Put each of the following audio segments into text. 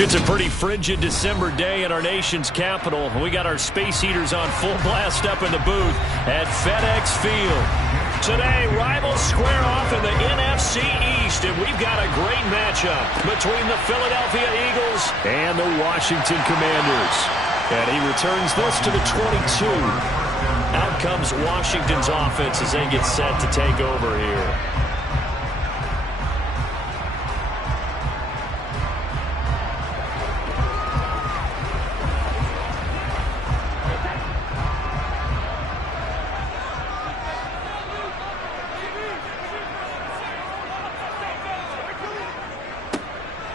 It's a pretty frigid December day in our nation's capital. We got our space heaters on full blast up in the booth at FedEx Field. Today, rivals square off in the NFC East, and we've got a great matchup between the Philadelphia Eagles and the Washington Commanders. And he returns this to the 22. Out comes Washington's offense as they get set to take over here.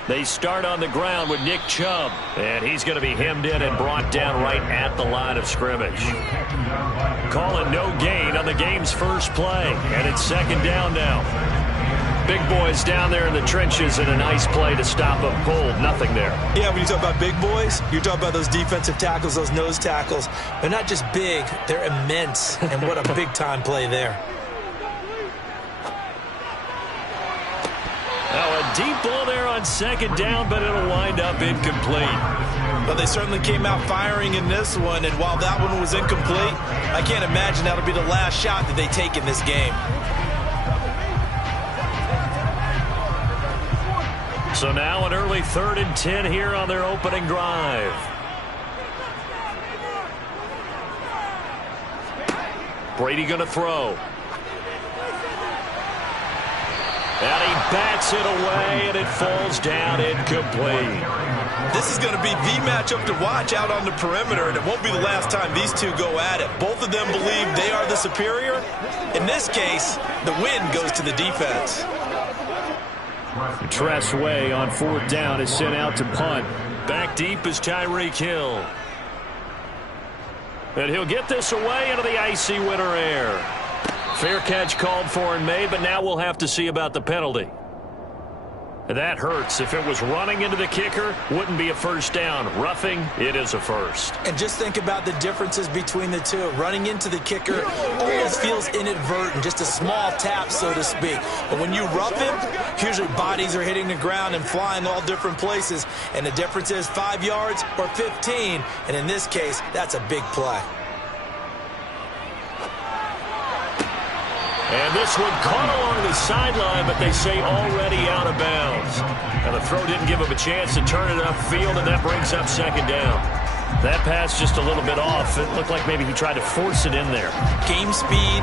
They start on the ground with Nick Chubb, and he's going to be hemmed in and brought down right at the line of scrimmage. Calling no gain on the game's first play, and it's second down now. Big boys down there in the trenches, and a nice play to stop them cold. Nothing there. Yeah, when you talk about big boys, you're talking about those defensive tackles, those nose tackles. They're not just big, they're immense, and what a big-time play there. Now a deep ball there on second down, but it'll wind up incomplete. Well, they certainly came out firing in this one, and while that one was incomplete, I can't imagine that'll be the last shot that they take in this game. So now an early 3rd and 10 here on their opening drive. Brady going to throw. And he bats it away, and it falls down incomplete. This is going to be the matchup to watch out on the perimeter, and it won't be the last time these two go at it. Both of them believe they are the superior. In this case, the win goes to the defense. Tressway on 4th down is sent out to punt. Back deep is Tyreek Hill. And he'll get this away into the icy winter air. Fair catch called for and made, but now we'll have to see about the penalty. That hurts. If it was running into the kicker, wouldn't be a first down. Roughing, it is a first. And just think about the differences between the two. Running into the kicker almost feels inadvertent, just a small tap, so to speak. But when you rough him, usually bodies are hitting the ground and flying all different places. And the difference is 5 yards or 15. And in this case, that's a big play. And this one caught along the sideline, but they say already out of bounds. Now the throw didn't give him a chance to turn it upfield, and that brings up second down. That pass just a little bit off. It looked like maybe he tried to force it in there. Game speed,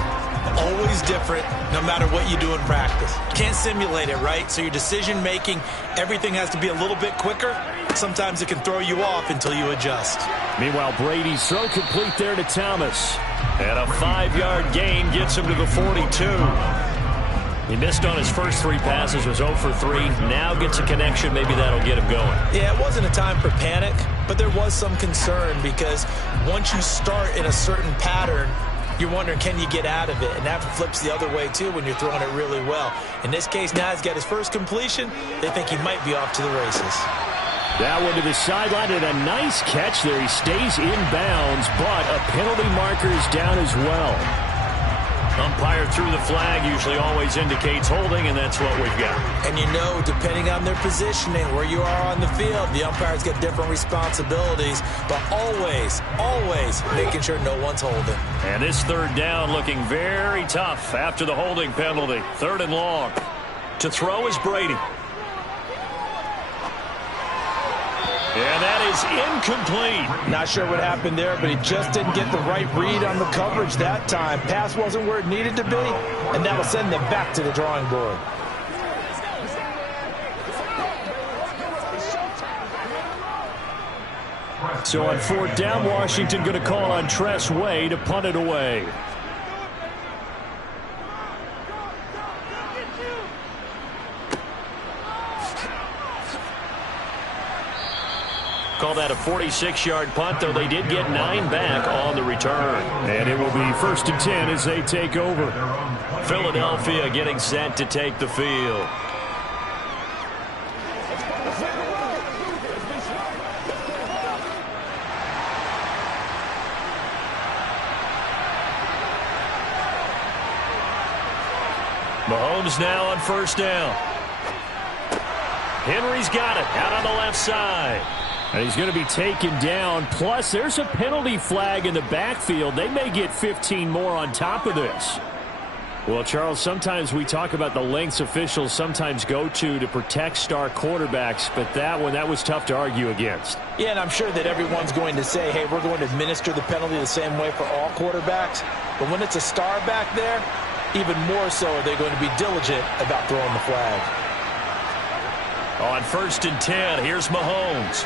always different, no matter what you do in practice. Can't simulate it, right? So your decision-making, everything has to be a little bit quicker. Sometimes it can throw you off until you adjust. Meanwhile, Brady's throw complete there to Thomas. And a 5-yard gain gets him to the 42. He missed on his first 3 passes, was 0 for 3. Now gets a connection. Maybe that'll get him going. Yeah, it wasn't a time for panic, but there was some concern because once you start in a certain pattern, you're wondering, can you get out of it? And that flips the other way, too, when you're throwing it really well. In this case, now he's got his first completion. They think he might be off to the races. That one to the sideline, and a nice catch there. He stays in bounds, but a penalty marker is down as well. Umpire threw the flag, usually always indicates holding, and that's what we've got. And you know, depending on their positioning, where you are on the field, the umpires get different responsibilities, but always, always making sure no one's holding. And this 3rd down looking very tough after the holding penalty. 3rd and long. To throw is Brady. And that is incomplete. Not sure what happened there, but he just didn't get the right read on the coverage that time. Pass wasn't where it needed to be, and that'll send them back to the drawing board. So on 4th down, Washington going to call on Tressway to punt it away. Call that a 46-yard punt, though they did get 9 back on the return. And it will be 1st and 10 as they take over. Philadelphia getting set to take the field. Mahomes now on 1st down. Henry's got it out on the left side. And he's going to be taken down. Plus, there's a penalty flag in the backfield. They may get 15 more on top of this. Well, Charles, sometimes we talk about the lengths officials sometimes go to protect star quarterbacks, but that was tough to argue against. Yeah, and I'm sure that everyone's going to say, hey, we're going to administer the penalty the same way for all quarterbacks. But when it's a star back there, even more so are they going to be diligent about throwing the flag. On 1st and 10, here's Mahomes.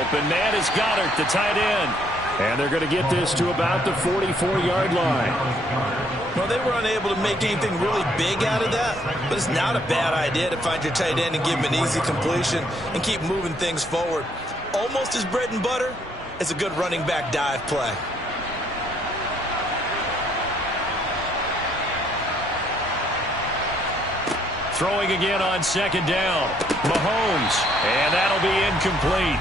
Open man is Goddard, the tight end. And they're going to get this to about the 44-yard line. Well, they were unable to make anything really big out of that, but it's not a bad idea to find your tight end and give him an easy completion and keep moving things forward. Almost as bread and butter as a good running back dive play. Throwing again on 2nd down. Mahomes, and that'll be incomplete.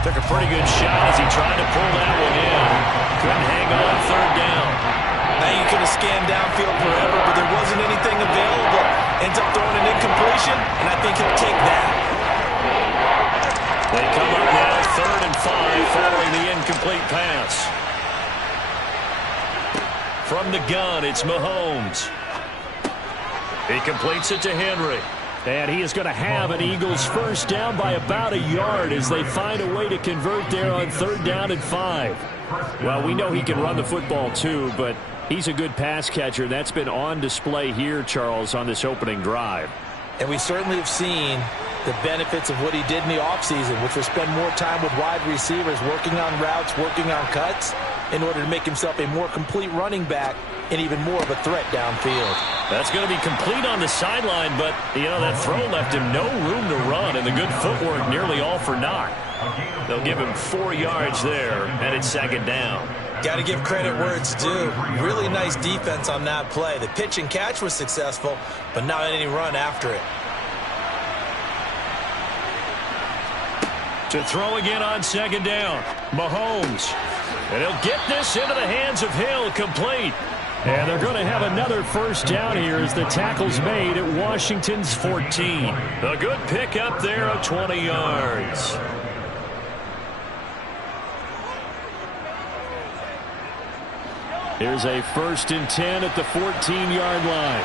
Took a pretty good shot as he tried to pull that one in. Couldn't hang on 3rd down. Now you could have scanned downfield forever, but there wasn't anything available. Ends up throwing an incompletion, and I think he'll take that. They come up now 3rd and 5 following the incomplete pass. From the gun, it's Mahomes. He completes it to Henry. And he is going to have an Eagles first down by about a yard as they find a way to convert there on 3rd down and 5. Well, we know he can run the football too, but he's a good pass catcher. That's been on display here, Charles, on this opening drive. And we certainly have seen the benefits of what he did in the offseason, which was spend more time with wide receivers, working on routes, working on cuts, in order to make himself a more complete running back and even more of a threat downfield. That's going to be complete on the sideline, but, that throw left him no room to run, and the good footwork nearly all for naught. They'll give him 4 yards there, and it's 2nd down. Got to give credit where it's due. Really nice defense on that play. The pitch and catch was successful, but not any run after it. To throw again on 2nd down. Mahomes. And he'll get this into the hands of Hill, complete. And they're going to have another first down here as the tackle's made at Washington's 14. A good pickup there of 20 yards. Here's a 1st and 10 at the 14-yard line.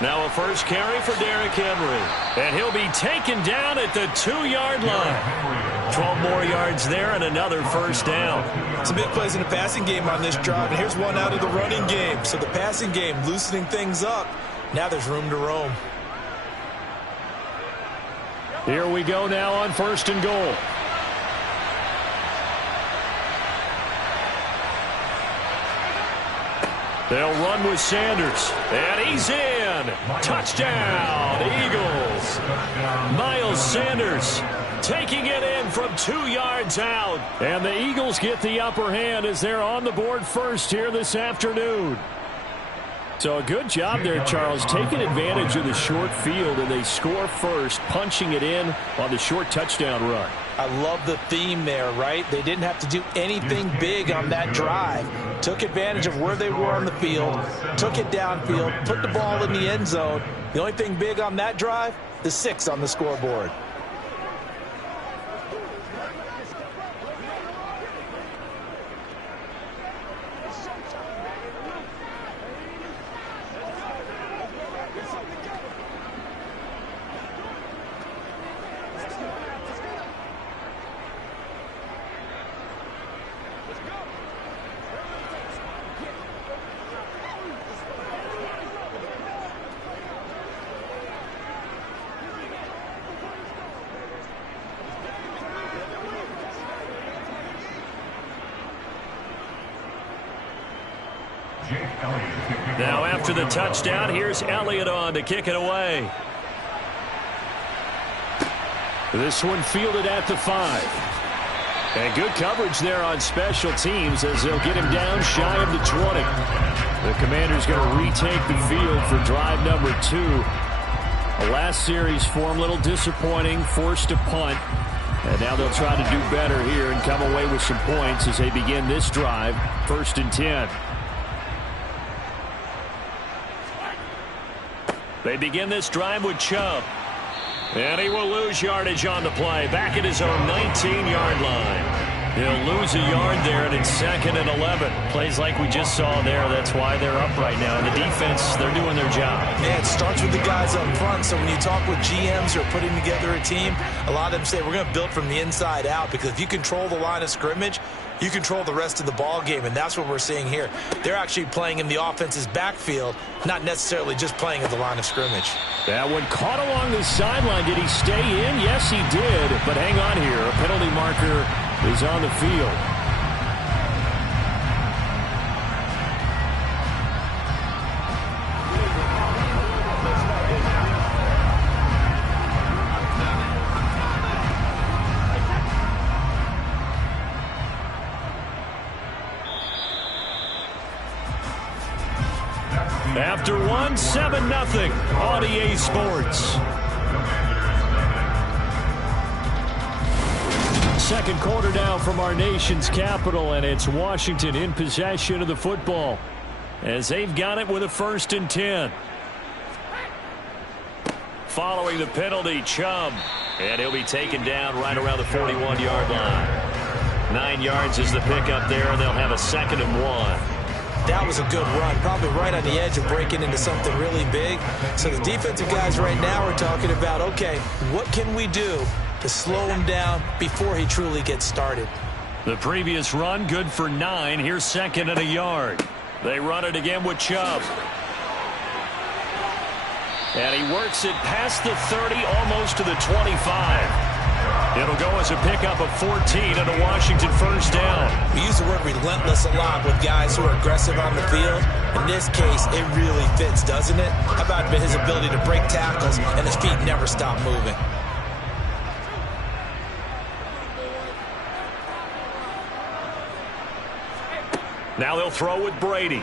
Now a first carry for Derrick Henry. And he'll be taken down at the 2-yard line. 12 more yards there and another first down. Some big plays in the passing game on this drive, and here's one out of the running game. So the passing game loosening things up. Now there's room to roam. Here we go now on 1st and goal. They'll run with Sanders, and he's in. Touchdown, Eagles. Miles Sanders taking it in from 2 yards out. And the Eagles get the upper hand as they're on the board first here this afternoon. So a good job there, Charles, taking advantage of the short field, and they score first, punching it in on the short touchdown run. I love the theme there, right? They didn't have to do anything big on that drive. Took advantage of where they were on the field, took it downfield, put the ball in the end zone. The only thing big on that drive, the 6 on the scoreboard. Now after the touchdown, here's Elliott on to kick it away. This one fielded at the 5. And good coverage there on special teams as they'll get him down shy of the 20. The Commanders going to retake the field for drive number 2. The last series for him, a little disappointing, forced a punt. And now they'll try to do better here and come away with some points as they begin this drive, 1st and 10. They begin this drive with Chubb. And he will lose yardage on the play. Back at his own 19-yard line. He'll lose a yard there, and it's 2nd and 11. Plays like we just saw there. That's why they're up right now. And the defense, they're doing their job. Yeah, it starts with the guys up front. So when you talk with GMs who are putting together a team, a lot of them say we're going to build from the inside out, because if you control the line of scrimmage, you control the rest of the ball game, and that's what we're seeing here. They're actually playing in the offense's backfield, not necessarily just playing at the line of scrimmage. That one caught along the sideline. Did he stay in? Yes, he did. But hang on here. A penalty marker is on the field. After one, 7-0 on EA Sports. Second quarter now from our nation's capital, and it's Washington in possession of the football as they've got it with a 1st and 10. Following the penalty, Chubb, and he'll be taken down right around the 41-yard line. 9 yards is the pickup there, and they'll have a 2nd and 1. That was a good run, probably right on the edge of breaking into something really big. So the defensive guys right now are talking about, okay, what can we do to slow him down before he truly gets started? The previous run, good for 9. Here's 2nd and a yard. They run it again with Chubb. And he works it past the 30, almost to the 25. It'll go as a pickup of 14 and a Washington 1st down. We use the word relentless a lot with guys who are aggressive on the field. In this case, it really fits, doesn't it? How about his ability to break tackles and his feet never stop moving? Now they'll throw with Brady.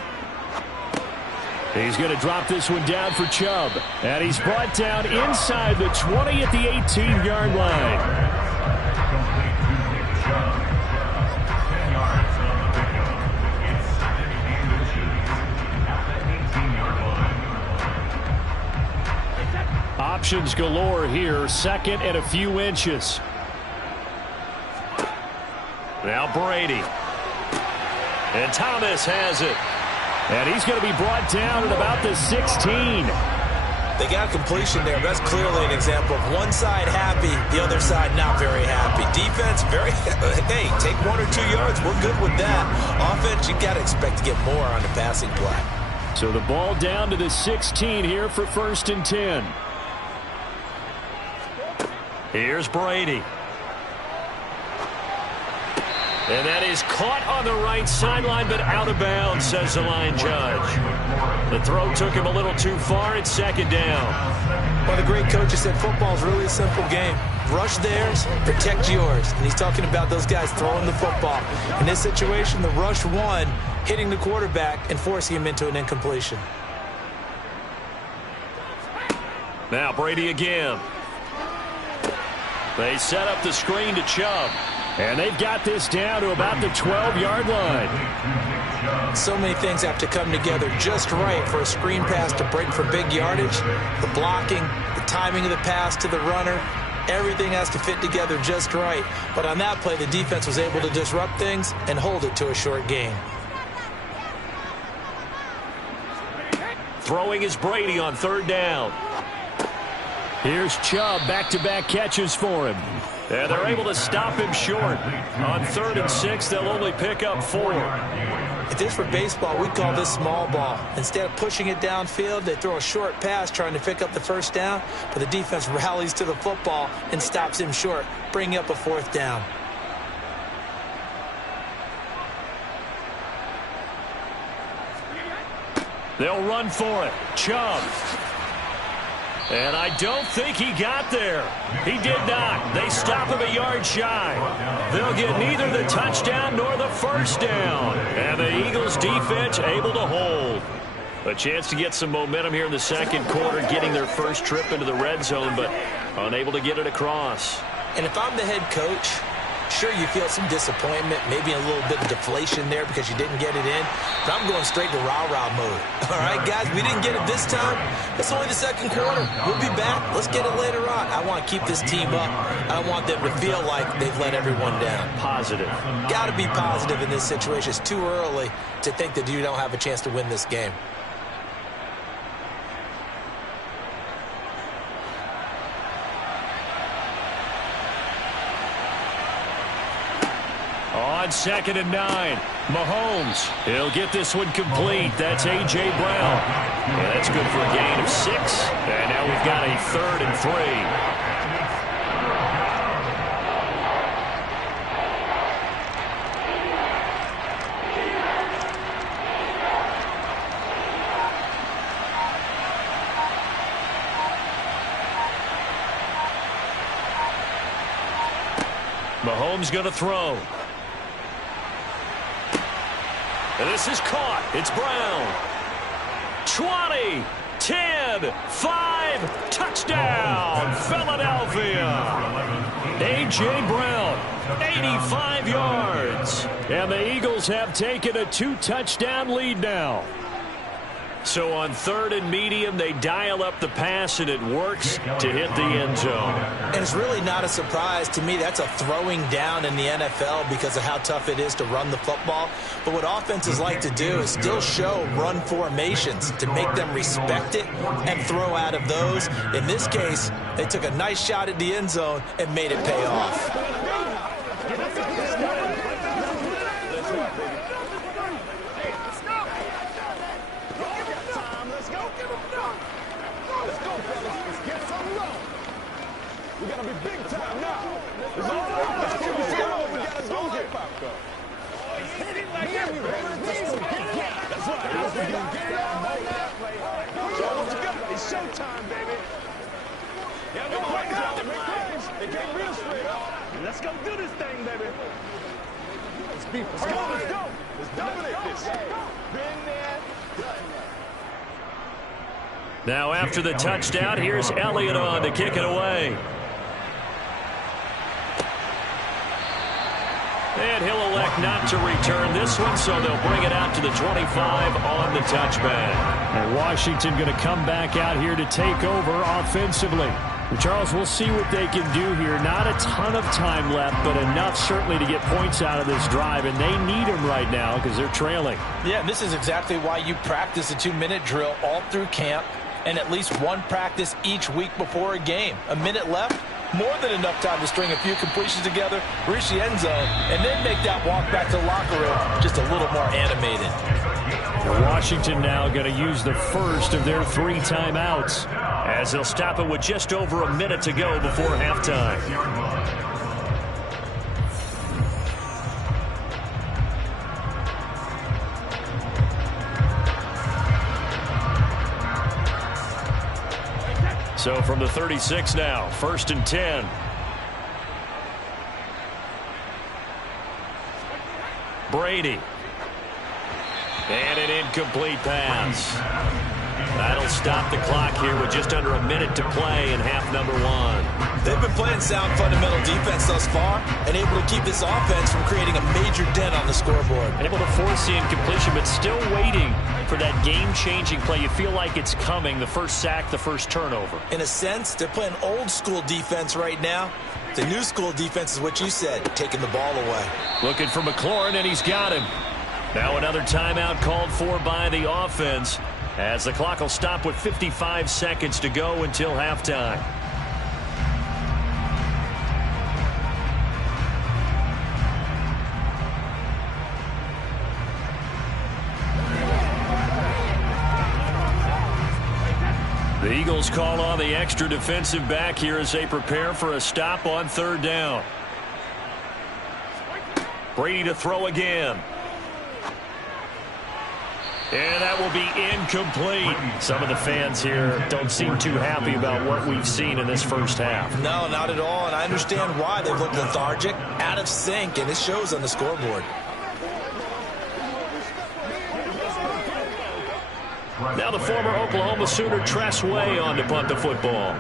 He's going to drop this one down for Chubb. And he's brought down inside the 20 at the 18-yard line. Options galore here. 2nd and a few inches. Now Brady. And Thomas has it. And he's going to be brought down at about the 16. They got completion there. That's clearly an example of one side happy, the other side not very happy. Defense, very, hey, take 1 or 2 yards. We're good with that. Offense, you got to expect to get more on the passing play. So the ball down to the 16 here for 1st and 10. Here's Brady. And that is caught on the right sideline, but out of bounds, says the line judge. The throw took him a little too far. It's 2nd down. Well, the great coach has said football is really a simple game. Rush theirs, protect yours. And he's talking about those guys throwing the football. In this situation, the rush won, hitting the quarterback and forcing him into an incompletion. Now Brady again. They set up the screen to Chubb. And they've got this down to about the 12-yard line. So many things have to come together just right for a screen pass to break for big yardage. The blocking, the timing of the pass to the runner, everything has to fit together just right. But on that play, the defense was able to disrupt things and hold it to a short gain. Throwing is Brady on 3rd down. Here's Chubb, back-to-back catches for him. And they're able to stop him short. On 3rd and 6, they'll only pick up 4. If this were baseball, we'd call this small ball. Instead of pushing it downfield, they throw a short pass trying to pick up the 1st down, but the defense rallies to the football and stops him short, bringing up a 4th down. They'll run for it. Chubb. And I don't think he got there. He did not. They stop him a yard shy. They'll get neither the touchdown nor the 1st down. And the Eagles defense able to hold. A chance to get some momentum here in the 2nd quarter, getting their first trip into the red zone, but unable to get it across. And if I'm the head coach, Sure, you feel some disappointment, maybe a little bit of deflation there because you didn't get it in, but I'm going straight to rah-rah mode. All right, guys, we didn't get it this time. It's only the second quarter. We'll be back. Let's get it later on. I want to keep this team up. I don't want them to feel like they've let everyone down. Positive. Got to be positive in this situation. It's too early to think that you don't have a chance to win this game. On 2nd and 9, Mahomes. He'll get this one complete. That's A.J. Brown. Yeah, that's good for a gain of 6. And now we've got a 3rd and 3. Mahomes going to throw. And this is caught. It's Brown. 20, 10, 5, touchdown, Philadelphia. A.J. Brown, 85 yards. And the Eagles have taken a 2-touchdown lead now. So on 3rd and medium, they dial up the pass, and it works to hit the end zone. And it's really not a surprise to me. That's a throwing down in the NFL because of how tough it is to run the football. But what offenses like to do is still show run formations to make them respect it and throw out of those. In this case, they took a nice shot at the end zone and made it pay off. It's showtime, baby. Yeah, go play down the plays. They came real straight up. Let's go do this thing, baby. Let's go, let's go. Let's dominate this. Been there, done that. Now after the touchdown, here's Elliott on to kick it away. And he'll elect not to return this one, so they'll bring it out to the 25 on the touchback. And Washington going to come back out here to take over offensively. And Charles, we'll see what they can do here. Not a ton of time left, but enough certainly to get points out of this drive, and they need them right now because they're trailing. Yeah, and this is exactly why you practice a 2-minute drill all through camp and at least one practice each week before a game. A minute left. More than enough time to string a few completions together, reach the end zone, and then make that walk back to the locker room just a little more animated. Washington now going to use the first of their 3 timeouts as they'll stop it with just over a minute to go before halftime. So from the 36 now, 1st and 10. Brady. And an incomplete pass. That'll stop the clock here with just under a minute to play in half number 1. They've been playing sound fundamental defense thus far and able to keep this offense from creating a major dent on the scoreboard. Able to force the incompletion, but still waiting for that game-changing play. You feel like it's coming, the first sack, the first turnover. In a sense, they're playing old-school defense right now. The new-school defense is what you said, taking the ball away. Looking for McLaurin, and he's got him. Now another timeout called for by the offense as the clock will stop with 55 seconds to go until halftime. The Eagles call on the extra defensive back here as they prepare for a stop on 3rd down. Brady to throw again. And that will be incomplete. Some of the fans here don't seem too happy about what we've seen in this first half. No, not at all, and I understand why. They've looked lethargic, out of sync, and it shows on the scoreboard. Now the former Oklahoma Sooner Tress Way on to punt the football.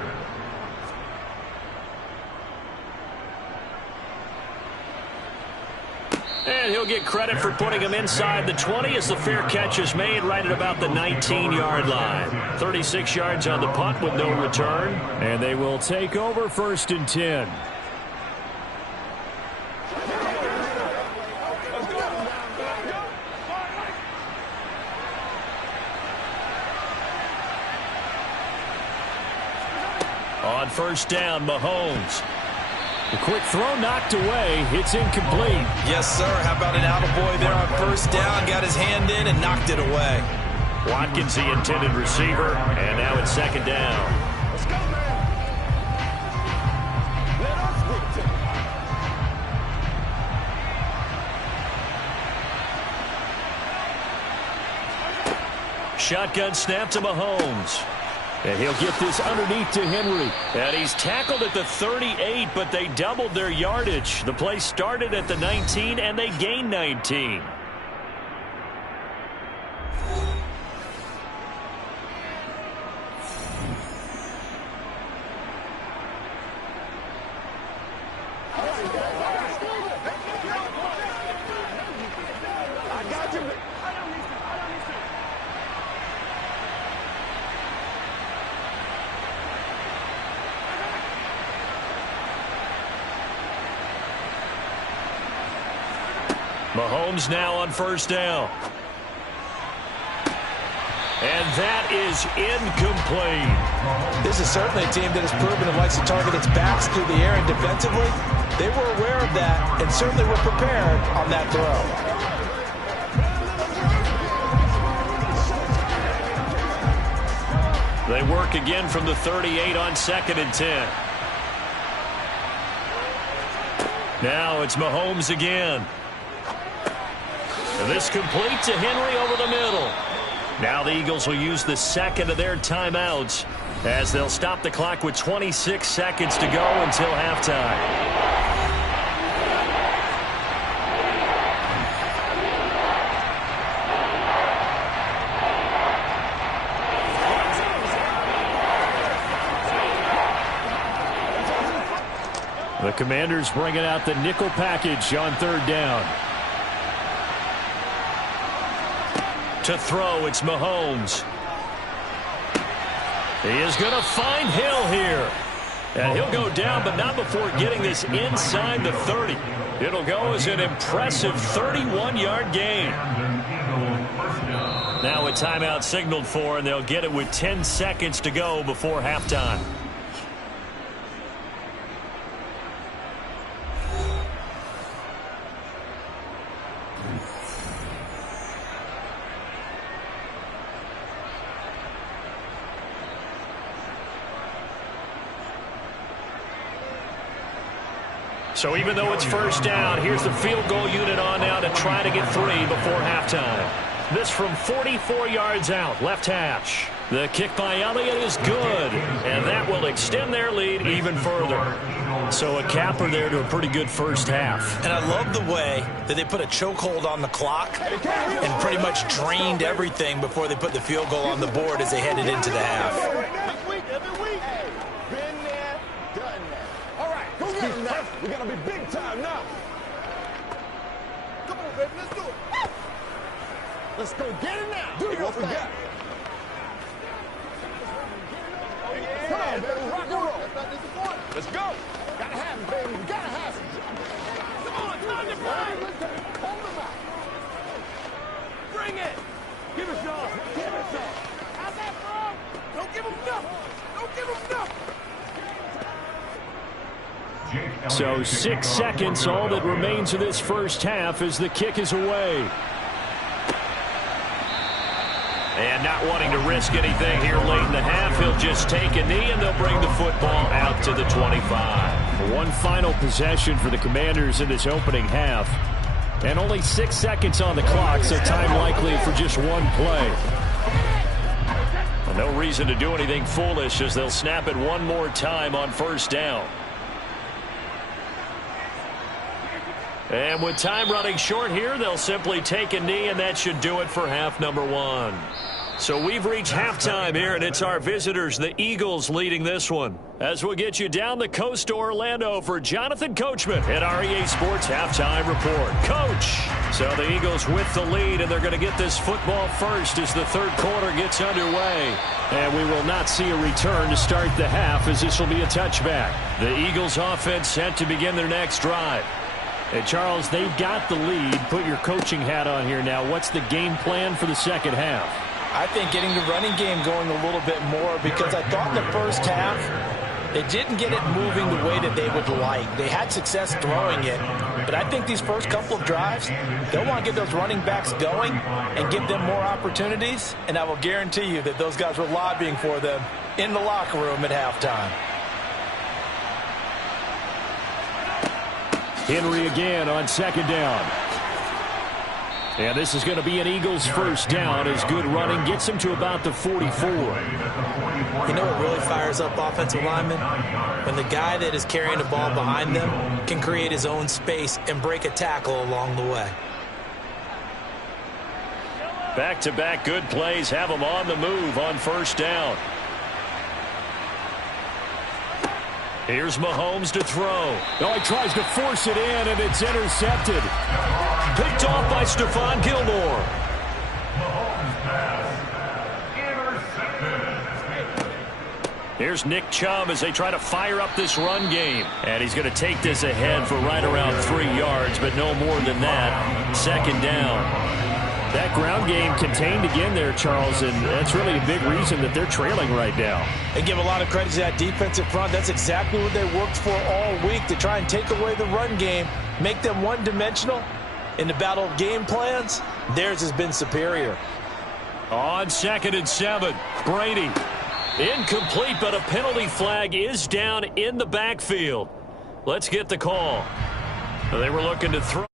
he'll get credit for putting him inside the 20 as the fair catch is made right at about the 19-yard line. 36 yards on the punt with no return. And they will take over 1st and 10. On 1st down, Mahomes. The quick throw knocked away. It's incomplete. Yes, sir. How about an attaboy there on 1st down? Got his hand in and knocked it away. Watkins, the intended receiver, and now it's 2nd down. Let's go, man. Let us dictate. Shotgun snap to Mahomes. And he'll get this underneath to Henry. And he's tackled at the 38, but they doubled their yardage. The play started at the 19, and they gained 19. Mahomes now on 1st down. And that is incomplete. This is certainly a team that has proven it likes to target its backs through the air and defensively. They were aware of that and certainly were prepared on that throw. They work again from the 38 on 2nd and 10. Now it's Mahomes again. And this complete to Henry over the middle. Now the Eagles will use the 2nd of their timeouts as they'll stop the clock with 26 seconds to go until halftime. The Commanders bringing out the nickel package on 3rd down. To throw, it's Mahomes. He is going to find Hill here. And he'll go down, but not before getting this inside the 30. It'll go as an impressive 31-yard gain. Now a timeout signaled for, and they'll get it with 10 seconds to go before halftime. So even though it's 1st down, here's the field goal unit on now to try to get 3 before halftime. This from 44 yards out, left hash. The kick by Elliott is good, and that will extend their lead even further. So a capper there to a pretty good first half. And I love the way that they put a chokehold on the clock and pretty much drained everything before they put the field goal on the board as they headed into the half. Been there, done that. All right, go get him now. We got to be big time now. Come on, baby, let's do it. Let's go get it now. Do what we got. Come on, baby, rock and roll. Let's go. Gotta have it, baby. We gotta have it. Come on, time to play. Hold them out. Bring it. Give us y'all. Give us y'all. How's that, bro? Don't give them nothing. Don't give them nothing. So 6 seconds, all that remains of this first half as the kick is away. And not wanting to risk anything here late in the half, he'll just take a knee and they'll bring the football out to the 25. One final possession for the Commanders in this opening half. And only 6 seconds on the clock, so time likely for just one play. Well, no reason to do anything foolish as they'll snap it one more time on 1st down. And with time running short here, they'll simply take a knee, and that should do it for half number 1. So we've reached halftime here, and it's our visitors, the Eagles, leading this one. As we'll get you down the coast to Orlando for Jonathan Coachman at our EA Sports Halftime Report. Coach! So the Eagles with the lead, and they're going to get this football first as the third quarter gets underway. And we will not see a return to start the half, as this will be a touchback. The Eagles offense set to begin their next drive. And Charles, they've got the lead. Put your coaching hat on here now. What's the game plan for the second half? I think getting the running game going a little bit more, because I thought in the first half they didn't get it moving the way that they would like. They had success throwing it, but I think these first couple of drives, they'll want to get those running backs going and give them more opportunities, and I will guarantee you that those guys were lobbying for them in the locker room at halftime. Henry again on second down. And this is going to be an Eagles first down as good running gets him to about the 44. You know what really fires up offensive linemen? When the guy that is carrying the ball behind them can create his own space and break a tackle along the way. Back-to-back good plays have them on the move on first down. Here's Mahomes to throw. Oh, he tries to force it in, and it's intercepted. Picked off by Stephon Gilmore. Here's Nick Chubb as they try to fire up this run game. And he's going to take this ahead for right around 3 yards, but no more than that. Second down. That ground game contained again there, Charles, and that's really a big reason that they're trailing right now. They give a lot of credit to that defensive front. That's exactly what they worked for all week, to try and take away the run game, make them one-dimensional. In the battle of game plans, theirs has been superior. On 2nd and 7, Brady. Incomplete, but a penalty flag is down in the backfield. Let's get the call. They were looking to throw.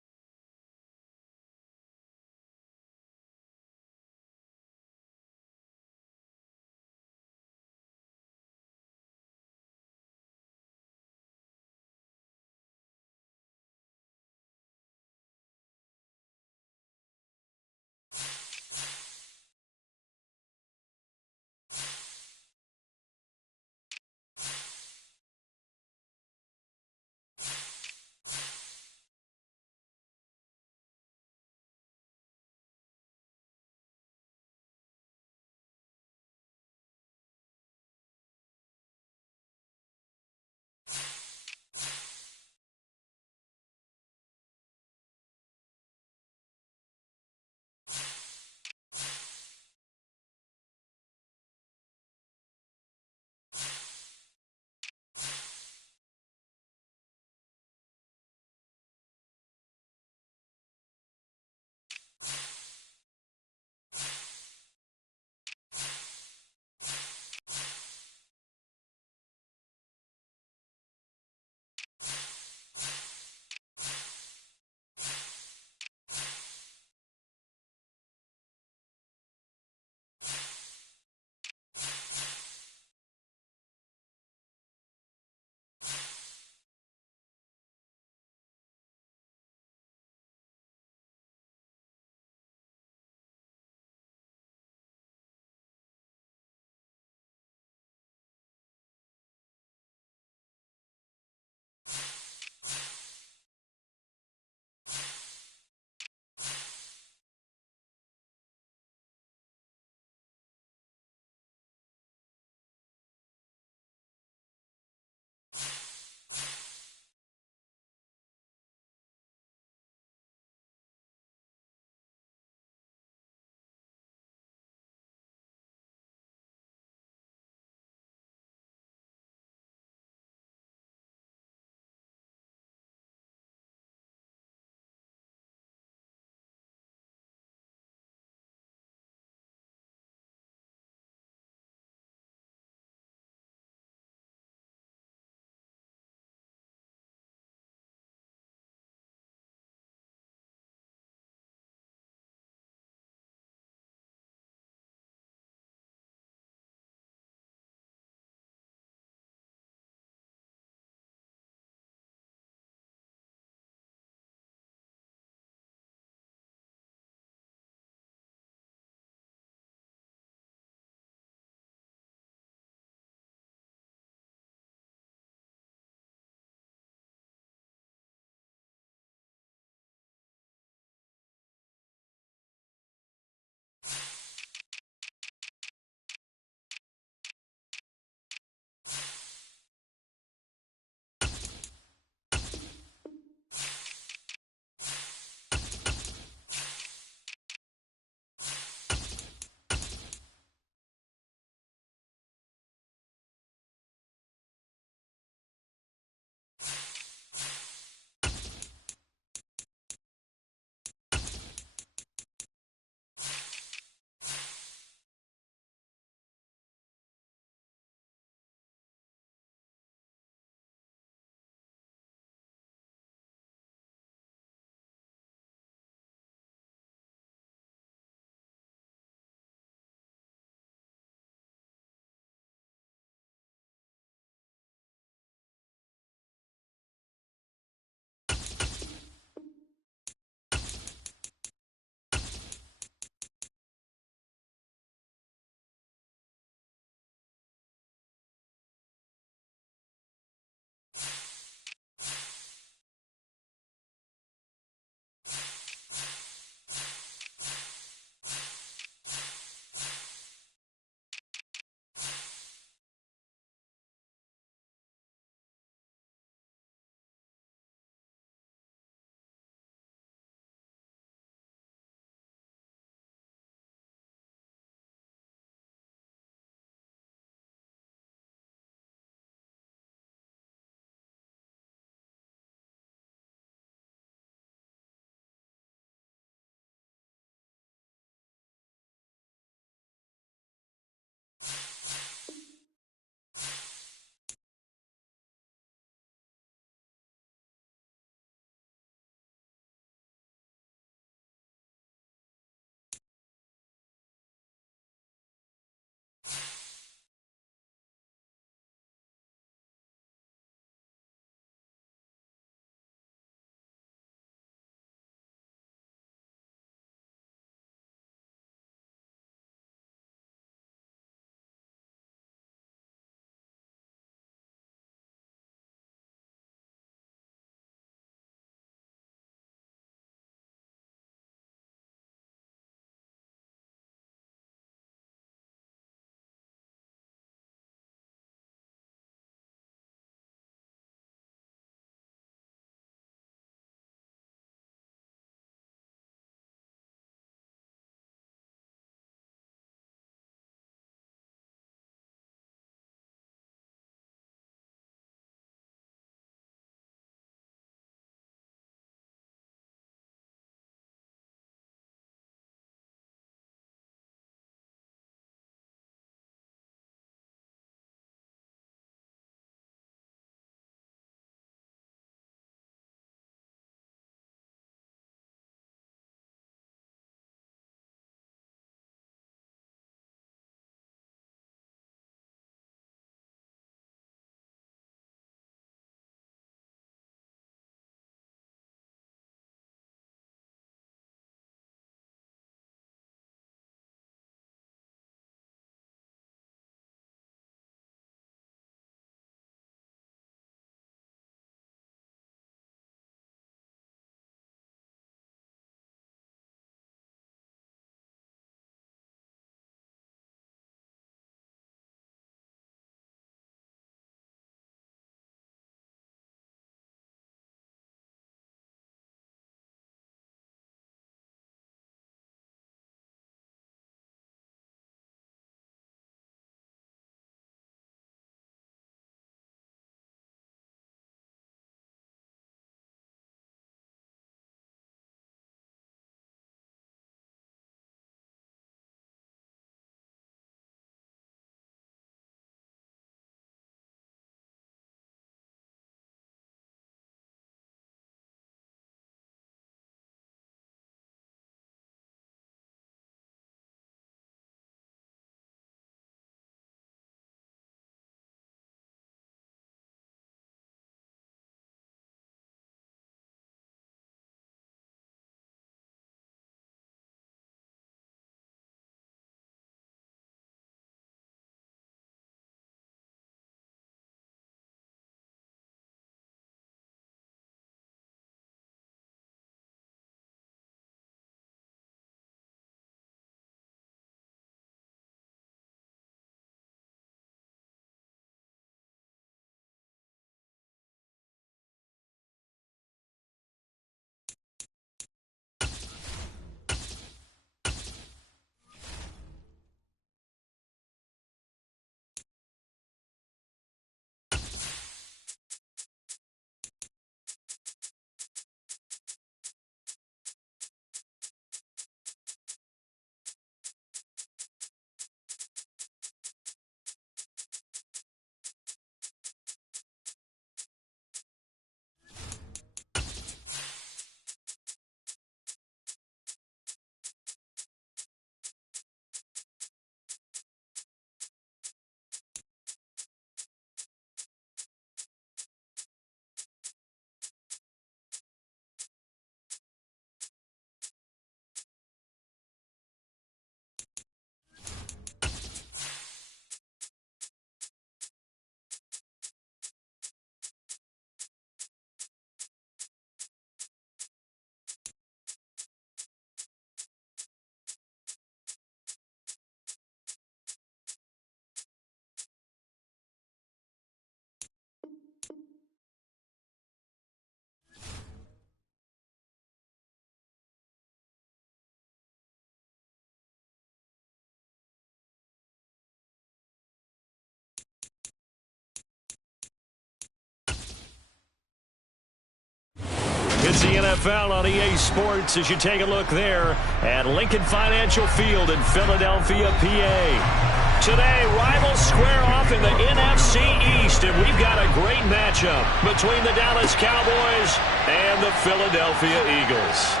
It's the NFL on EA Sports as you take a look there at Lincoln Financial Field in Philadelphia, PA. Today, rivals square off in the NFC East, and we've got a great matchup between the Dallas Cowboys and the Philadelphia Eagles.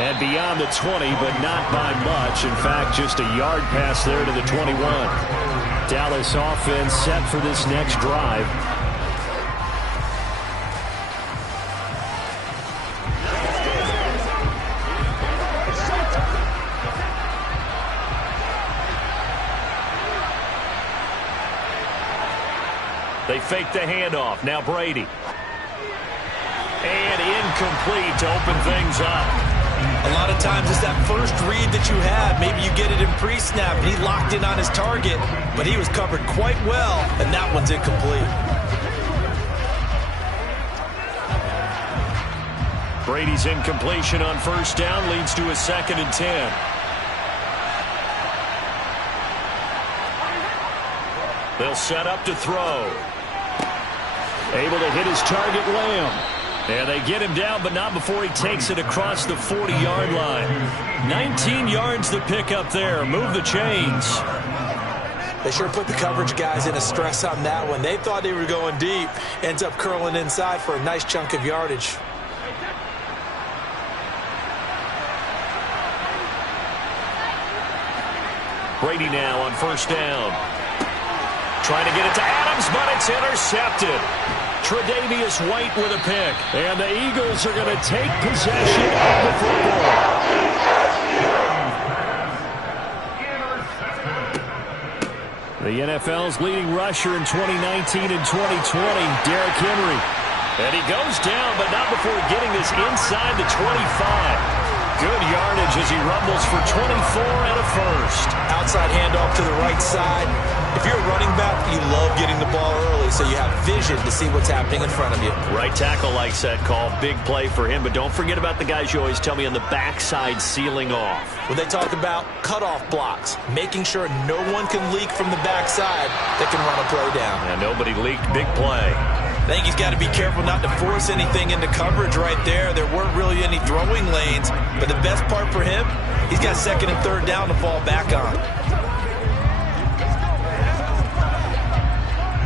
And beyond the 20, but not by much. In fact, just a yard pass there to the 21. Dallas offense set for this next drive. They fake the handoff. Now Brady. And incomplete to open things up. A lot of times it's that first read that you have. Maybe you get it in pre-snap, and he locked in on his target, but he was covered quite well, and that one's incomplete. Brady's incompletion on first down leads to a 2nd and 10. They'll set up to throw. Able to hit his target, Lamb. And they get him down, but not before he takes it across the 40-yard line. 19 yards to pick up there. Move the chains. They sure put the coverage guys in a stress on that one. They thought they were going deep. Ends up curling inside for a nice chunk of yardage. Brady now on first down. Trying to get it to Adams, but it's intercepted. Tre'Davious White with a pick. And the Eagles are going to take possession of the football. The NFL's leading rusher in 2019 and 2020, Derrick Henry. And he goes down, but not before getting this inside the 25. Good yardage as he rumbles for 24 and a first. Outside handoff to the right side. If you're a running back, you love getting the ball early so you have vision to see what's happening in front of you. Right tackle likes that call. Big play for him, but don't forget about the guys you always tell me on the backside sealing off. When they talk about cutoff blocks, making sure no one can leak from the backside that can run a play down. And nobody leaked. Big play. I think he's got to be careful not to force anything into coverage right there. There weren't really any throwing lanes, but the best part for him, he's got 2nd and 3rd down to fall back on.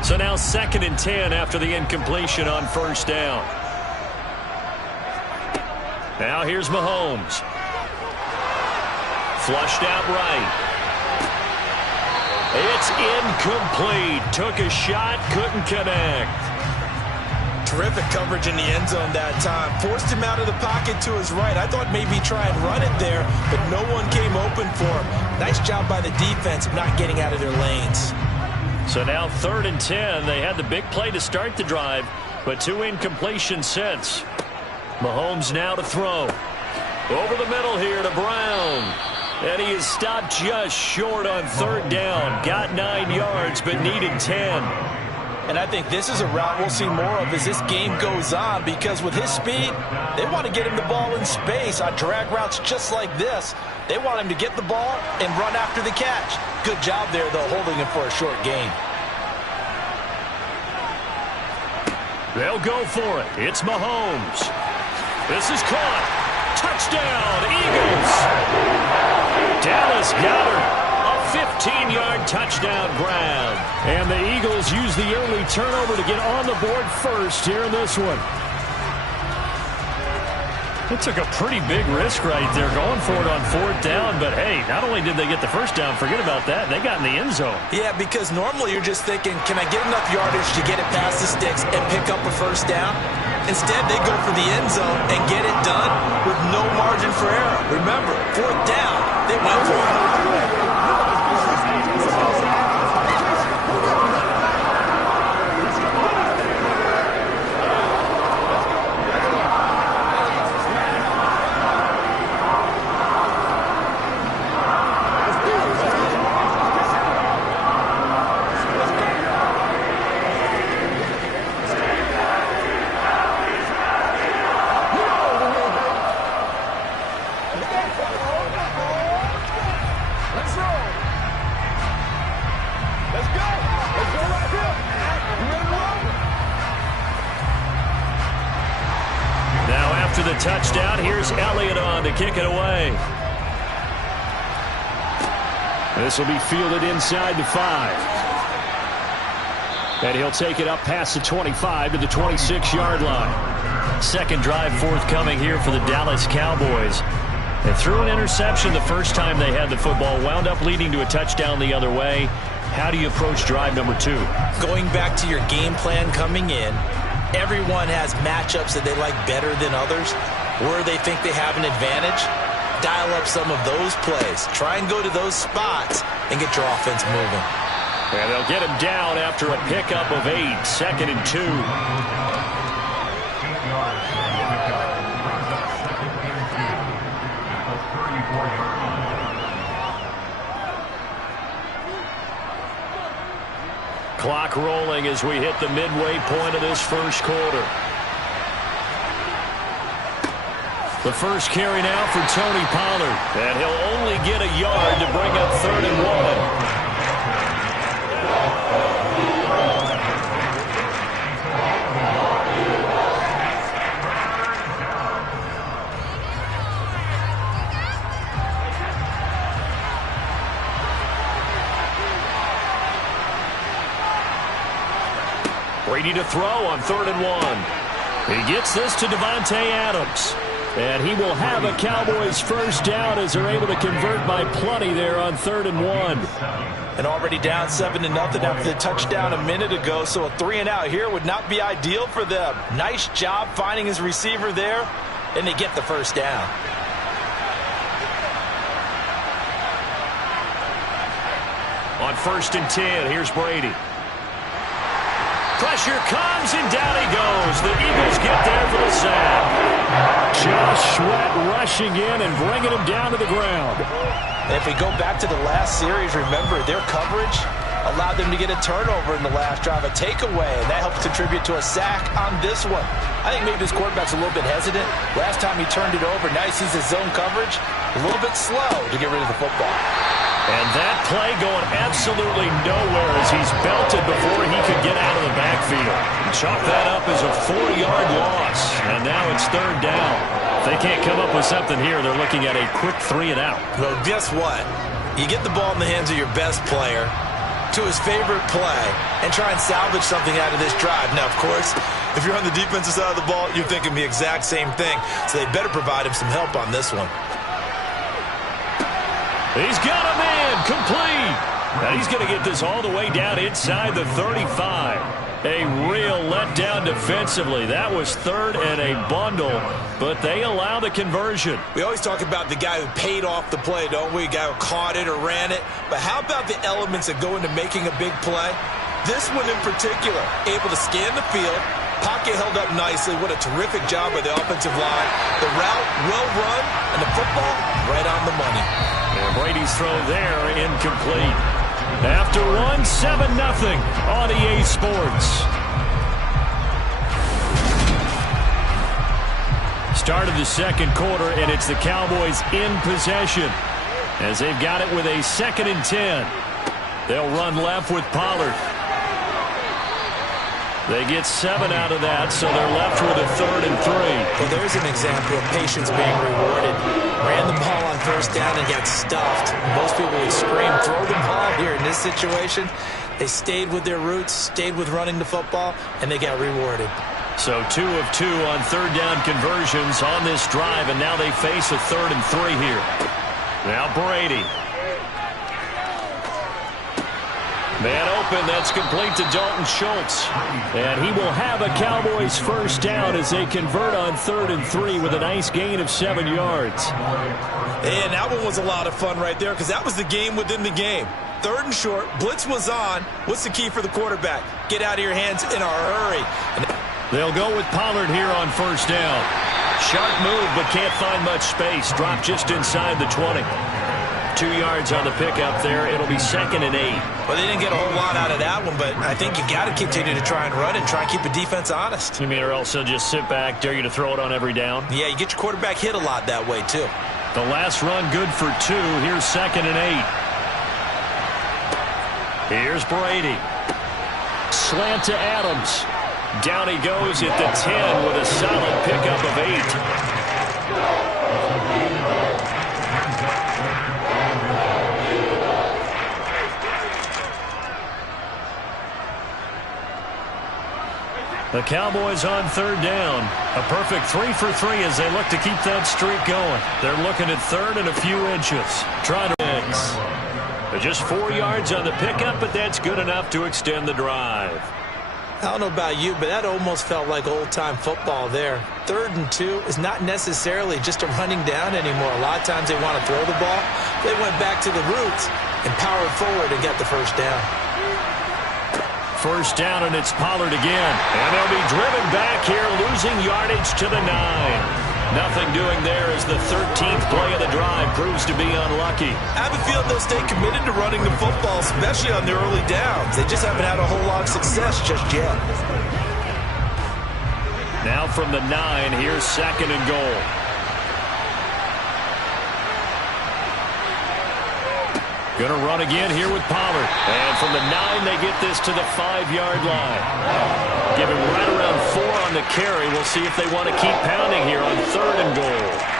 So now 2nd and 10 after the incompletion on first down. Now here's Mahomes. Flushed out right. It's incomplete. Took a shot, couldn't connect. Terrific coverage in the end zone that time. Forced him out of the pocket to his right. I thought maybe try and run it there, but no one came open for him. Nice job by the defense of not getting out of their lanes. So now 3rd and 10. They had the big play to start the drive, but 2 incompletions since. Mahomes now to throw. Over the middle here to Brown. And he is stopped just short on 3rd down. Got 9 yards, but needed 10. And I think this is a route we'll see more of as this game goes on, because with his speed, they want to get him the ball in space on drag routes just like this. They want him to get the ball and run after the catch. Good job there, though, holding him for a short gain. They'll go for it. It's Mahomes. This is caught. Touchdown, Eagles. Dallas got her. 15-yard touchdown grab. And the Eagles use the early turnover to get on the board first here in this one. They took a pretty big risk right there going for it on 4th down. But, hey, not only did they get the first down, forget about that, they got in the end zone. Yeah, because normally you're just thinking, can I get enough yardage to get it past the sticks and pick up a first down? Instead, they go for the end zone and get it done with no margin for error. Remember, 4th down, they went for it. after the touchdown. Here's Elliott on to kick it away. This will be fielded inside the 5. And he'll take it up past the 25 to the 26-yard line. Second drive forthcoming here for the Dallas Cowboys. They threw an interception the first time they had the football, wound up leading to a touchdown the other way. How do you approach drive number 2? Going back to your game plan coming in, everyone has matchups that they like better than others, where they think they have an advantage. Dial up some of those plays. Try and go to those spots and get your offense moving. And they'll get him down after a pickup of 8, 2nd and 2. Clock rolling as we hit the midway point of this first quarter. The first carry now for Tony Pollard. And he'll only get a yard to bring up 3rd and 1. Brady to throw on 3rd and 1. He gets this to Davante Adams. And he will have a Cowboys first down as they're able to convert by plenty there on 3rd and 1. And already down 7-0 after the touchdown a minute ago, so a 3-and-out here would not be ideal for them. Nice job finding his receiver there, and they get the first down. On 1st and 10, here's Brady. Pressure comes, and down he goes. The Eagles get there for the sack. Josh Sweat rushing in and bringing him down to the ground. If we go back to the last series, remember, their coverage allowed them to get a turnover in the last drive, a takeaway, and that helps contribute to a sack on this one. I think maybe this quarterback's a little bit hesitant. Last time he turned it over, now he sees his zone coverage, a little bit slow to get rid of the football. And that play going absolutely nowhere as he's belted before he could get out of the backfield. Chalk that up as a 4-yard loss, and now it's 3rd down. If they can't come up with something here, they're looking at a quick 3-and-out. Well, guess what? You get the ball in the hands of your best player to his favorite play and try and salvage something out of this drive. Now, of course, if you're on the defensive side of the ball, you're thinking the exact same thing, so they better provide him some help on this one. He's got a man complete. And he's going to get this all the way down inside the 35. A real letdown defensively. That was 3rd and a bundle, but they allow the conversion. We always talk about the guy who paid off the play, don't we? A guy who caught it or ran it. But how about the elements that go into making a big play? This one in particular, able to scan the field. Pocket held up nicely. What a terrific job by the offensive line. The route well run, and the football right on the money. And Brady's throw there incomplete. After 7-0 on EA Sports. Start of the second quarter, and it's the Cowboys in possession as they've got it with a 2nd and 10. They'll run left with Pollard. They get 7 out of that, so they're left with a 3rd and 3. Well, there's an example of patience being rewarded. Ran the ball on 1st down and got stuffed. Most people would scream, throw the ball here. In this situation, they stayed with their roots, stayed with running the football, and they got rewarded. So 2 of 2 on 3rd down conversions on this drive, and now they face a 3rd and 3 here. Now Brady. Man open, that's complete to Dalton Schultz. And he will have a Cowboys first down as they convert on 3rd and 3 with a nice gain of 7 yards. And that one was a lot of fun right there because that was the game within the game. 3rd and short, blitz was on. What's the key for the quarterback? Get out of your hands in a hurry. They'll go with Pollard here on 1st down. Sharp move, but can't find much space. Dropped just inside the 20. 2 yards on the pickup there. It'll be 2nd and 8. Well, they didn't get a whole lot out of that one, but I think you got to continue to try and run and try and keep the defense honest. You mean, or else they'll just sit back, dare you to throw it on every down? Yeah, you get your quarterback hit a lot that way, too. The last run good for 2. Here's 2nd and 8. Here's Brady. Slant to Adams. Down he goes at the 10 with a solid pickup of 8. The Cowboys on 3rd down. A perfect 3 for 3 as they look to keep that streak going. They're looking at 3rd and a few inches. Trying to mix. Just 4 yards on the pickup, but that's good enough to extend the drive. I don't know about you, but that almost felt like old-time football there. 3rd and 2 is not necessarily just a running down anymore. A lot of times they want to throw the ball. They went back to the roots and powered forward and got the first down. 1st down, and it's Pollard again. And they'll be driven back here, losing yardage to the 9. Nothing doing there as the 13th play of the drive proves to be unlucky. I have a feeling they'll stay committed to running the football, especially on their early downs. They just haven't had a whole lot of success just yet. Now from the 9, here's 2nd and goal. Going to run again here with Pollard. And from the 9, they get this to the 5-yard line. Give him right around 4 on the carry. We'll see if they want to keep pounding here on 3rd and goal.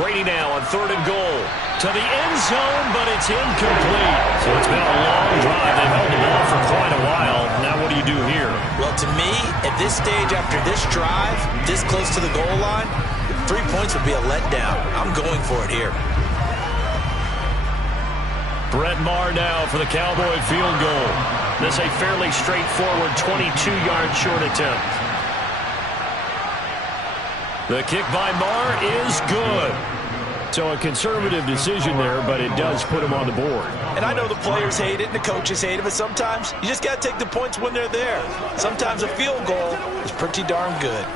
Brady now on 3rd and goal. To the end zone, but it's incomplete. So it's been a long drive. They've held the ball for quite a while. Now what do you do here? Well, to me, at this stage after this drive, this close to the goal line, 3 points would be a letdown. I'm going for it here. Brett Maher now for the Cowboy field goal. This a fairly straightforward 22-yard short attempt. The kick by Maher is good. So a conservative decision there, but it does put him on the board. And I know the players hate it and the coaches hate it, but sometimes you just got to take the points when they're there. Sometimes a field goal is pretty darn good.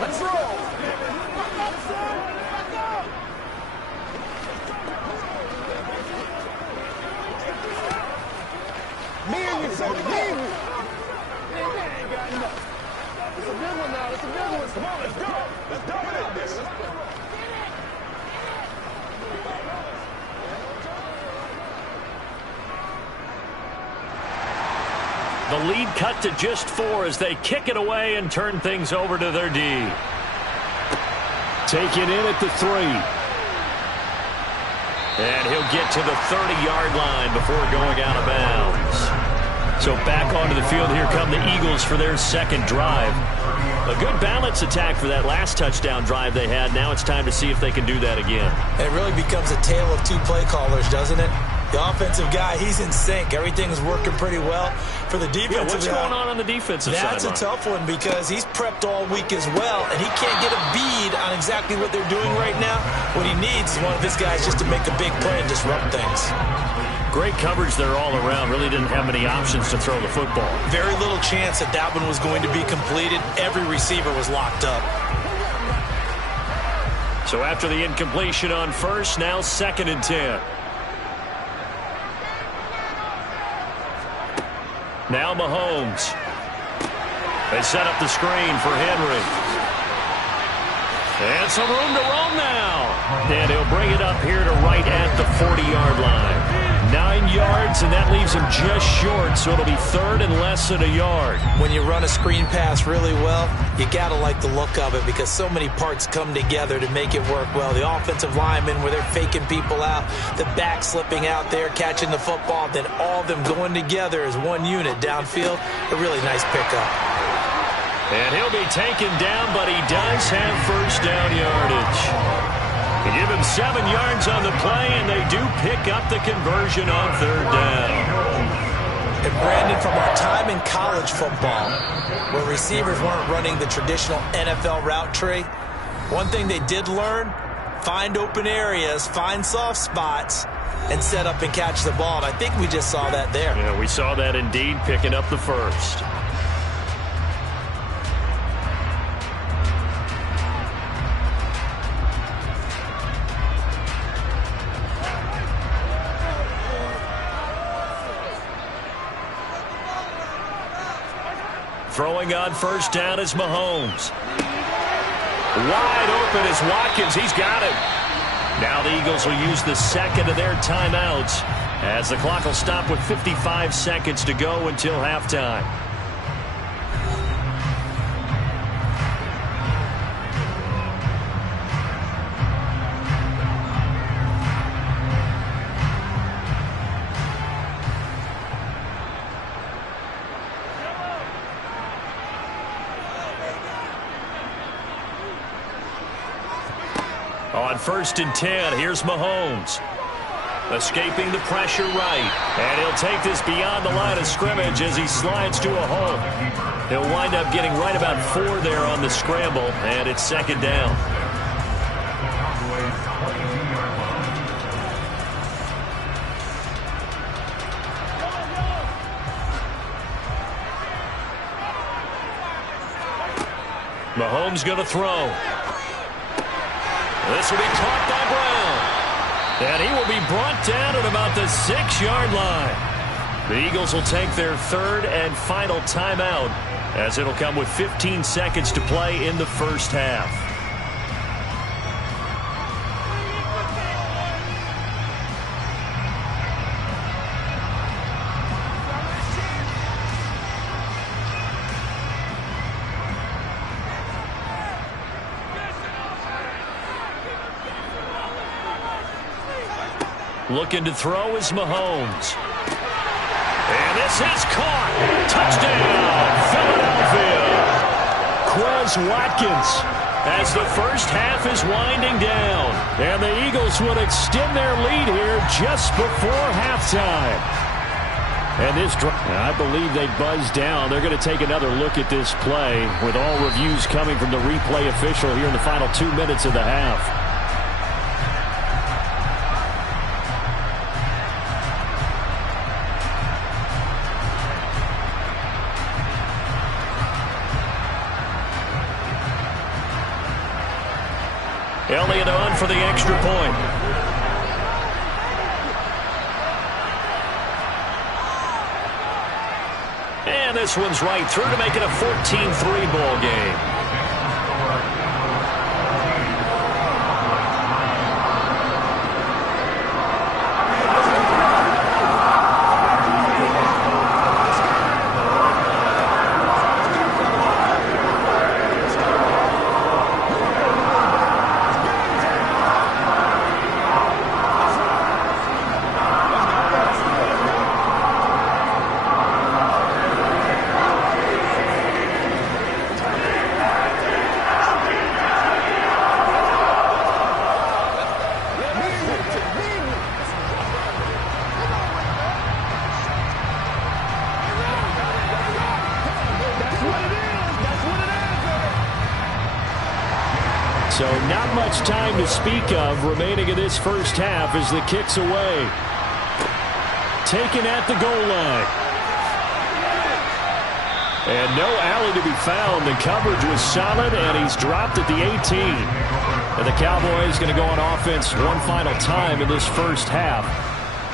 Let's roll. Me and you, so me and you. Man, that ain't got enough. It's a big one now. It's a big one. Come on, let's go. Let's dominate this. The lead cut to just 4 as they kick it away and turn things over to their D. Take it in at the 3. And he'll get to the 30-yard line before going out of bounds. So back onto the field, here come the Eagles for their 2nd drive. A good balance attack for that last touchdown drive they had. Now it's time to see if they can do that again. It really becomes a tale of 2 play callers, doesn't it? The offensive guy, he's in sync. Everything's working pretty well. For the defensive what's going on the defensive side? That's a tough one because he's prepped all week as well, and he can't get a bead on exactly what they're doing right now. What he needs is one of his guys just to make a big play and disrupt things. Great coverage there all around. Really didn't have many options to throw the football. Very little chance that that one was going to be completed. Every receiver was locked up. So after the incompletion on 1st, now 2nd and 10. Now Mahomes. They set up the screen for Henry. And some room to roam now. And he'll bring it up here to right at the 40-yard line. 9 yards, and that leaves him just short, so it'll be 3rd and less than a yard. When you run a screen pass really well, you got to like the look of it because so many parts come together to make it work well. The offensive linemen, where they're faking people out, the back slipping out there, catching the football, then all of them going together as one unit downfield. A really nice pickup. And he'll be taken down, but he does have 1st down yardage. They give him 7 yards on the play, and they do pick up the conversion on 3rd down. And Brandon, from our time in college football, where receivers weren't running the traditional NFL route tree, one thing they did learn, find open areas, find soft spots, and set up and catch the ball. And I think we just saw that there. Yeah, we saw that indeed, picking up the first. Throwing on first down is Mahomes. Wide open is Watkins. He's got him. Now the Eagles will use the second of their timeouts as the clock will stop with 55 seconds to go until halftime. On first and 10, here's Mahomes. Escaping the pressure right. And he'll take this beyond the line of scrimmage as he slides to a hole. He'll wind up getting right about 4 there on the scramble, and it's second down. Mahomes going to throw. This will be caught by Brown. And he will be brought down at about the 6-yard line. The Eagles will take their third and final timeout as it'll come with 15 seconds to play in the first half. Looking to throw is Mahomes. And this is caught. Touchdown, Philadelphia. Quez Watkins as the first half is winding down. And the Eagles would extend their lead here just before halftime. And this drive, I believe they buzzed down. They're going to take another look at this play with all reviews coming from the replay official here in the final 2 minutes of the half. Elliott on for the extra point. And this one's right through to make it a 14-3 ball game. So not much time to speak of remaining in this first half as the kick's away. Taken at the goal line. And no alley to be found. The coverage was solid, and he's dropped at the 18. And the Cowboys going to go on offense one final time in this first half.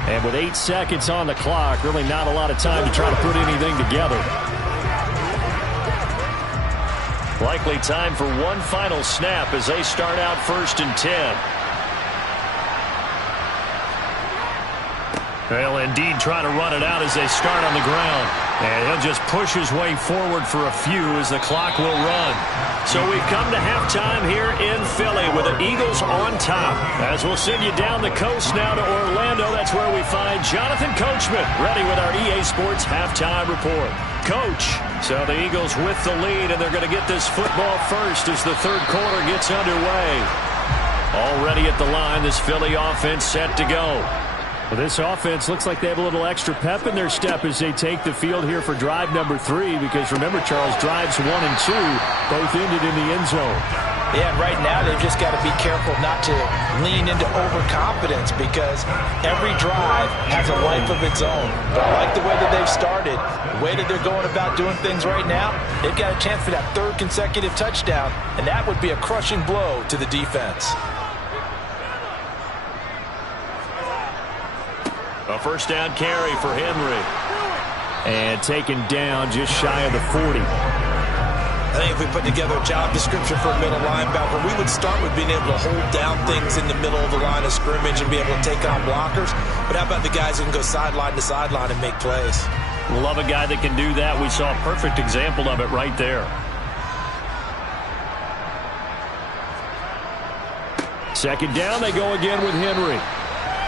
And with 8 seconds on the clock, really not a lot of time to try to put anything together. Likely time for one final snap as they start out first and 10. They'll indeed try to run it out as they start on the ground. And he'll just push his way forward for a few as the clock will run. So we've come to halftime here in Philly with the Eagles on top. As we'll send you down the coast now to Orlando, that's where we find Jonathan Coachman ready with our EA Sports halftime report. Coach, so the Eagles with the lead, and they're going to get this football first as the third quarter gets underway. Already at the line, this Philly offense set to go. Well, this offense looks like they have a little extra pep in their step as they take the field here for drive number 3, because remember, Charles, drives 1 and 2 both ended in the end zone. Yeah, and right now they've just got to be careful not to lean into overconfidence because every drive has a life of its own. But I like the way that they've started, the way that they're going about doing things right now. They've got a chance for that third consecutive touchdown, and that would be a crushing blow to the defense. A first down carry for Henry. And taken down just shy of the 40. I think if we put together a job description for a middle linebacker, we would start with being able to hold down things in the middle of the line of scrimmage and be able to take on blockers. But how about the guys who can go sideline to sideline and make plays? Love a guy that can do that. We saw a perfect example of it right there. Second down, they go again with Henry.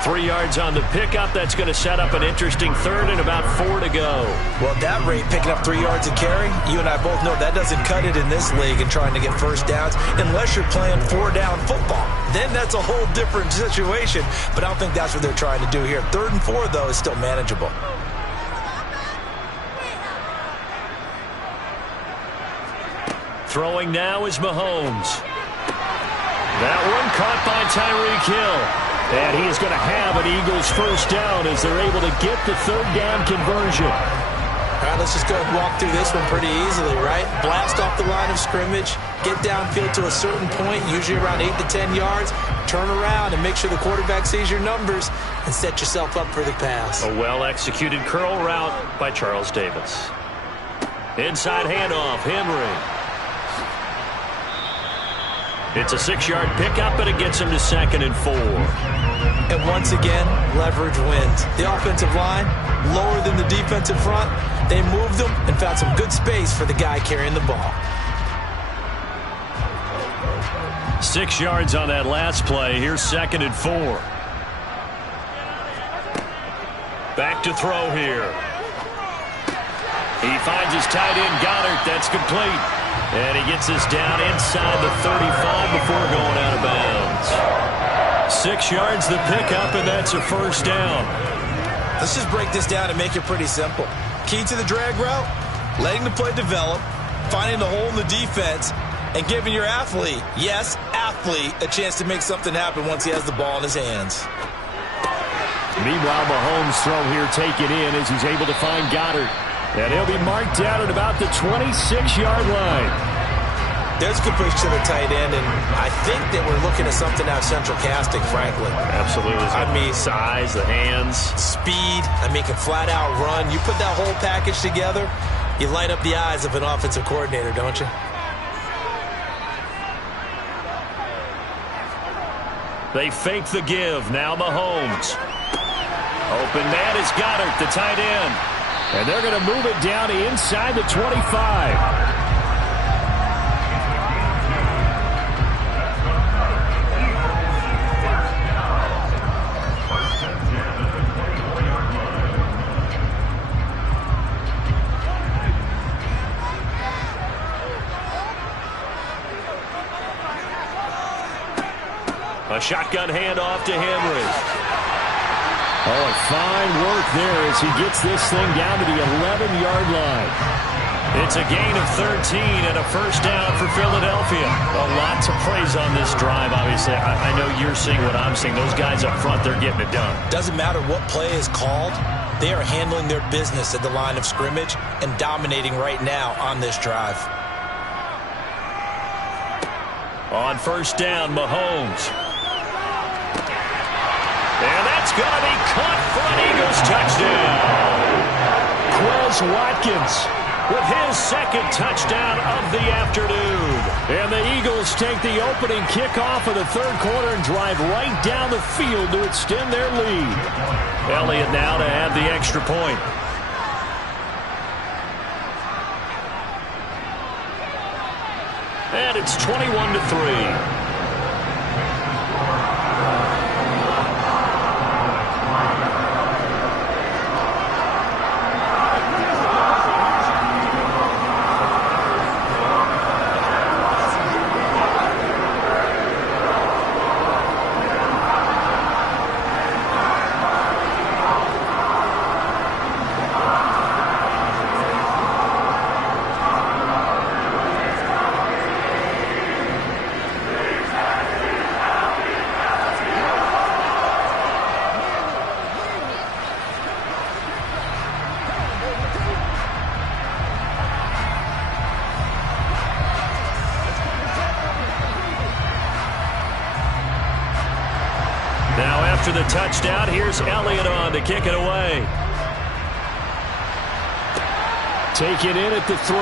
3 yards on the pickup. That's going to set up an interesting third and about 4 to go. Well, at that rate, picking up 3 yards a carry, you and I both know that doesn't cut it in this league and trying to get first downs unless you're playing 4-down football. Then that's a whole different situation, but I don't think that's what they're trying to do here. 3rd and 4, though, is still manageable. Throwing now is Mahomes. That one caught by Tyreek Hill. And he is going to have an Eagles first down as they're able to get the 3rd down conversion. All right, let's just go and walk through this one pretty easily, right? Blast off the line of scrimmage, get downfield to a certain point, usually around 8 to 10 yards, turn around and make sure the quarterback sees your numbers and set yourself up for the pass. A well-executed curl route by Charles Davis. Inside handoff, Henry. It's a 6-yard pickup, but it gets him to 2nd and 4. And once again, leverage wins. The offensive line, lower than the defensive front. They moved them and found some good space for the guy carrying the ball. 6 yards on that last play. Here's 2nd and 4. Back to throw here. He finds his tight end, Goddard. That's complete. And he gets this down inside the 35 before going out of bounds. 6 yards the pickup, and that's a first down. Let's just break this down and make it pretty simple. Key to the drag route, letting the play develop, finding the hole in the defense, and giving your athlete, yes, athlete, a chance to make something happen once he has the ball in his hands. Meanwhile, Mahomes' throw here taken in as he's able to find Goddard. And he'll be marked down at about the 26-yard line. There's a good push to the tight end, and I think that we're looking at something out of central casting, frankly. Absolutely. I mean, size, the hands. Speed. I mean, can flat out run. You put that whole package together, you light up the eyes of an offensive coordinator, don't you? They fake the give. Now Mahomes. Open man is Goddard, the tight end. And they're going to move it down inside the 25. A shotgun handoff to Henry. Oh, fine work there as he gets this thing down to the 11-yard line. It's a gain of 13 and a first down for Philadelphia. A lot to praise on this drive, obviously. I know you're seeing what I'm seeing. Those guys up front, they're getting it done. Doesn't matter what play is called. They are handling their business at the line of scrimmage and dominating right now on this drive. On first down, Mahomes. And that's going to be caught for an Eagles touchdown. Quez Watkins with his 2nd touchdown of the afternoon. And the Eagles take the opening kickoff of the 3rd quarter and drive right down the field to extend their lead. Elliott now to add the extra point. And it's 21-3. after the touchdown, here's Elliott on to kick it away. Taken in at the 3.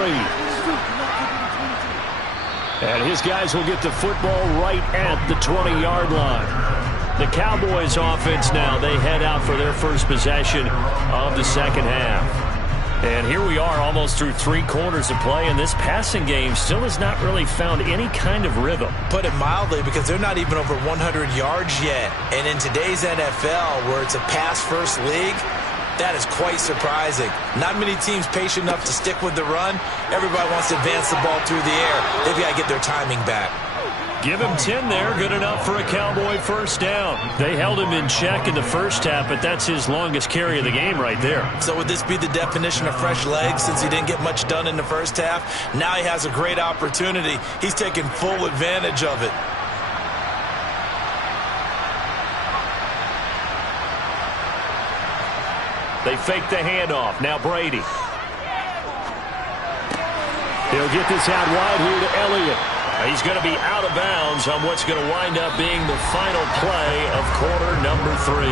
And his guys will get the football right at the 20-yard line. The Cowboys offense now, they head out for their first possession of the second half. And here we are almost through 3 quarters of play, and this passing game still has not really found any kind of rhythm. Put it mildly, because they're not even over 100 yards yet. And in today's NFL, where it's a pass-first league, that is quite surprising. Not many teams patient enough to stick with the run. Everybody wants to advance the ball through the air. They've got to get their timing back. Give him 10 there. Good enough for a Cowboy first down. They held him in check in the first half, but that's his longest carry of the game right there. So would this be the definition of fresh legs since he didn't get much done in the first half? Now he has a great opportunity. He's taking full advantage of it. They fake the handoff. Now Brady. He'll get this out wide here to Elliott. He's going to be out of bounds on what's going to wind up being the final play of quarter number 3.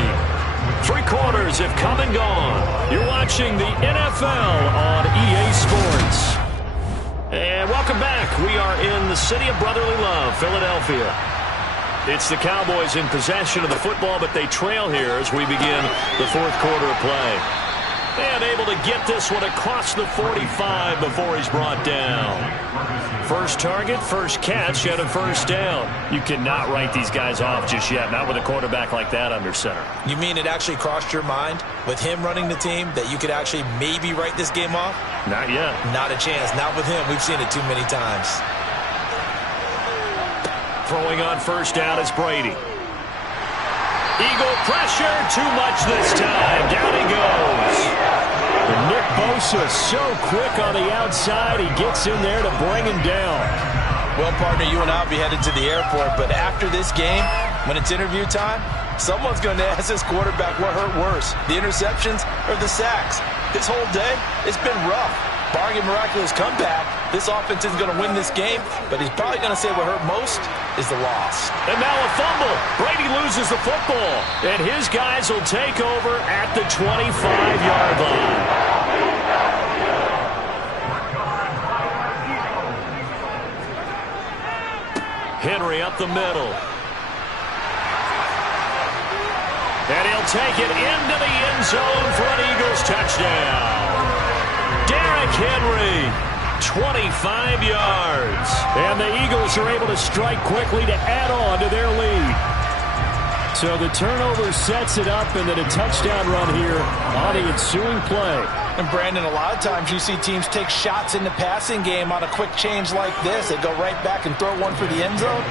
3 quarters have come and gone. You're watching the NFL on EA Sports. And welcome back. We are in the city of brotherly love, Philadelphia. It's the Cowboys in possession of the football, but they trail here as we begin the 4th quarter of play. And able to get this one across the 45 before he's brought down. First target, first catch, and a first down. You cannot write these guys off just yet, not with a quarterback like that under center. You mean it actually crossed your mind with him running the team that you could actually maybe write this game off? Not yet. Not a chance. Not with him. We've seen it too many times. Throwing on first down is Brady. Eagle pressure, too much this time. Down he goes. And Nick Bosa so quick on the outside. He gets in there to bring him down. Well, partner, you and I will be headed to the airport, but after this game, when it's interview time, someone's going to ask this quarterback what hurt worse, the interceptions or the sacks. This whole day, it's been rough. Barring a miraculous comeback, this offense isn't going to win this game, but he's probably going to say what hurt most is the loss. And now a fumble. Brady loses the football, and his guys will take over at the 25-yard line. Henry up the middle. And he'll take it into the end zone for an Eagles touchdown. Derrick Henry, 25 yards. And the Eagles are able to strike quickly to add on to their lead. So the turnover sets it up, and then a touchdown run here on the ensuing play. And Brandon, a lot of times you see teams take shots in the passing game on a quick change like this. They go right back and throw one for the end zone.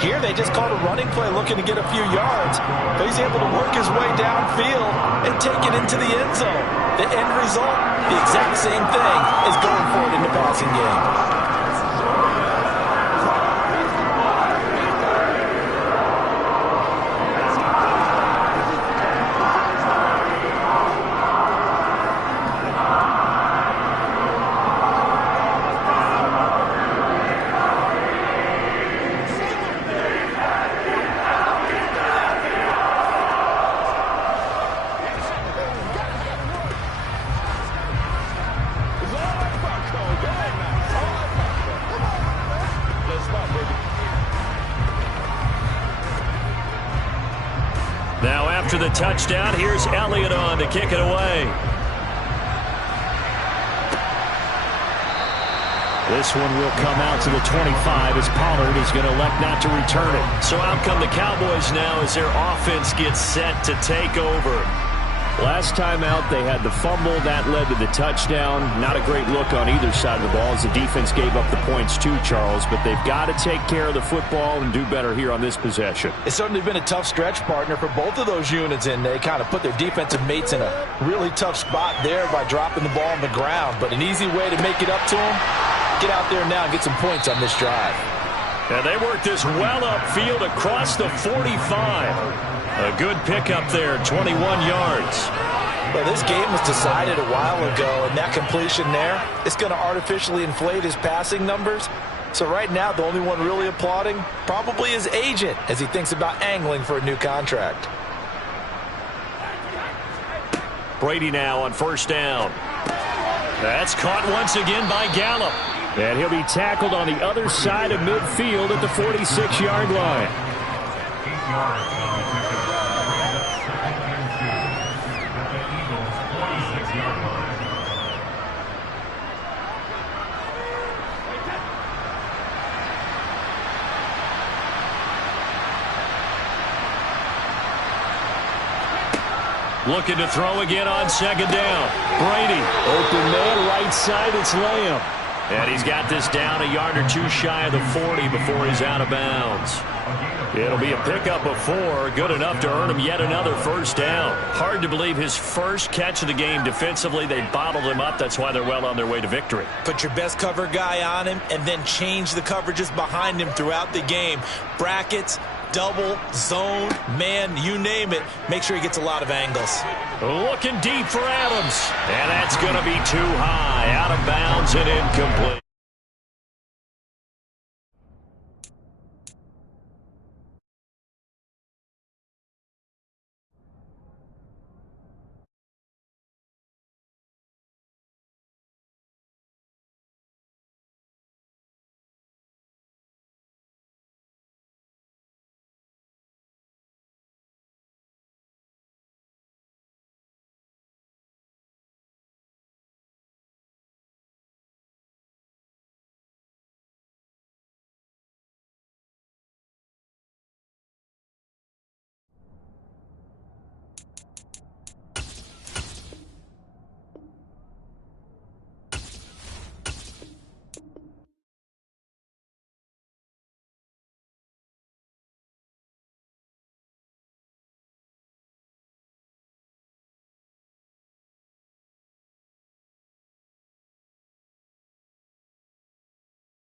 Here they just called a running play looking to get a few yards. But he's able to work his way downfield and take it into the end zone. The end result, the exact same thing as going for it in the passing game. Now after the touchdown, here's Elliott on to kick it away. This one will come out to the 25 as Pollard is going to elect not to return it. So out come the Cowboys now as their offense gets set to take over. Last time out, they had the fumble. That led to the touchdown. Not a great look on either side of the ball as the defense gave up the points too, Charles. But they've got to take care of the football and do better here on this possession. It's certainly been a tough stretch, partner, for both of those units, and they kind of put their defensive mates in a really tough spot there by dropping the ball on the ground. But an easy way to make it up to them, get out there now and get some points on this drive. And they work this well upfield across the 45. A good pickup there, 21 yards. Well, this game was decided a while ago, and that completion there is going to artificially inflate his passing numbers. So right now, the only one really applauding probably his agent as he thinks about angling for a new contract. Brady now on first down. That's caught once again by Gallup. And he'll be tackled on the other side of midfield at the 46-yard line. 8 yards on the ticket. Eagles 46-yard line. Looking to throw again on second down. Brady. Open man, right side, it's Lamb. And he's got this down a yard or two shy of the 40 before he's out of bounds. It'll be a pickup of 4, good enough to earn him yet another first down. Hard to believe his first catch of the game defensively. They bottled him up. That's why they're well on their way to victory. Put your best cover guy on him and then change the coverages behind him throughout the game. Brackets, double, zone, man, you name it. Make sure he gets a lot of angles. Looking deep for Adams. And that's going to be too high. Out of bounds and incomplete.